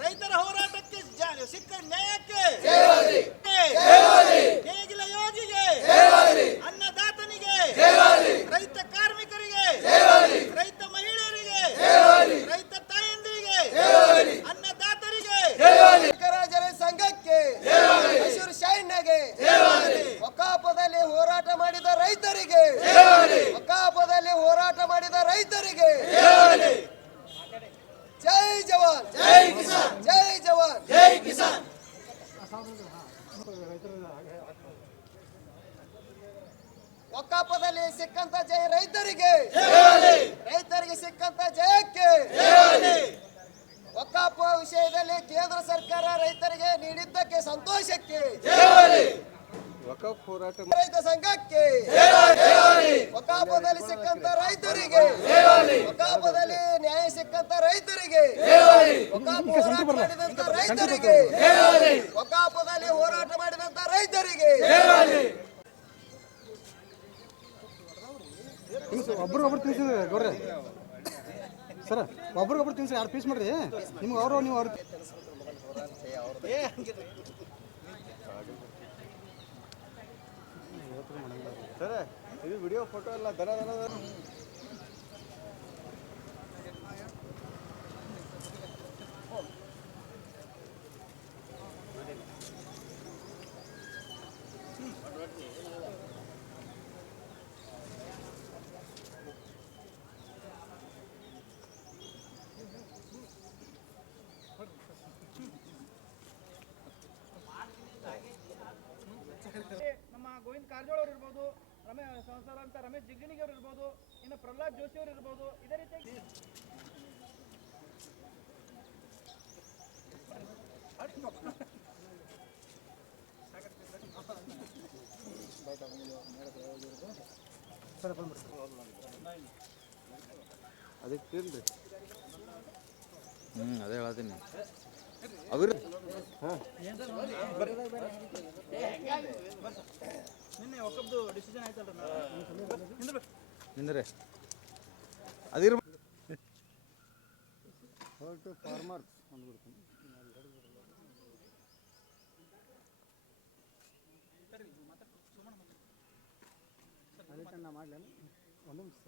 ರೈತರ ಹೋರಾಟಕ್ಕೆ ಸಿಕ್ಕ ನ್ಯಾಯಕ್ಕೆ ಒಕ್ಕಾಪದಲ್ಲಿ ಸಿಕ್ಕಂತ ಜಯ ರೈತರಿಗೆ. ರೈತರಿಗೆ ಸಿಕ್ಕಂತ ಜಯಕ್ಕೆ. ಒಕ್ಕಾಪ ವಿಷಯದಲ್ಲಿ ಕೇಂದ್ರ ಸರ್ಕಾರ ರೈತರಿಗೆ ನೀಡಿದ್ದಕ್ಕೆ ಸಂತೋಷಕ್ಕೆ. ರೈತ ಸಂಘಕ್ಕೆ. ಒಕ್ಕಾಪದಲ್ಲಿ ಸಿಕ್ಕಂತ ರೈತರಿಗೆ. ಒಕ್ಕಾಪದಲ್ಲಿ ನ್ಯಾಯ ಸಿಕ್ಕಂತ ರೈತರಿಗೆ. ಒಕ್ಕಾಪ ಹೋರಾಟ ಮಾಡಿದಂತ ರೈತರಿಗೆ. ಒಕ್ಕಾಪದಲ್ಲಿ ಹೋರಾಟ ಮಾಡಿದಂತ ರೈತರಿಗೆ. ಒಬ್ರಿಗೊಬ್ರು ತಿನ್ಸಿದ್ರೆ ಗೌಡ್ರೆ ಸರ ಒಬ್ರು ತಿನ್ಸಿ ಎರಡು ಪೀಸ್ ಮಾಡ್ರಿ? ನಿಮ್ಗೆ ಅವರು, ನೀವು ಅವ್ರು. ಸರ, ಇದು ವಿಡಿಯೋ ಫೋಟೋ ಎಲ್ಲ ದರ ದನ. ಸಂಸಾರ ಅಂತ ರಮೇಶ್ ಜಿಗ್ಣಿಗಿ ಅವರು ಇರ್ಬೋದು ಇನ್ನು ಪ್ರಹ್ಲಾದ್ ಜೋಶಿ ಅವರು ಇರ್ಬೋದು ಇದೇ ರೀತಿಯಾಗಿ ಅದಕ್ಕೆ ಹ್ಮ್ ಅದೇ ಹೇಳ್ತೀನಿ ಅವ್ರ ನಿನ್ನೆ ಒಕ್ಕಬ್ದು ಡಿಸಿಷನ್ ಆಯ್ತಲ್ರಿ ನಿಂದ್ರು. ಅದಿರ್ ಹೊರಟು ಫಾರ್ಮರ್ಸ್ ಅಂದ್ಬಿಡ್ತೀನಿ ಅದಕ್ಕೆ ನಾ ಮಾಡಲೇನು? ಒಂದು ನಿಮಿಷ.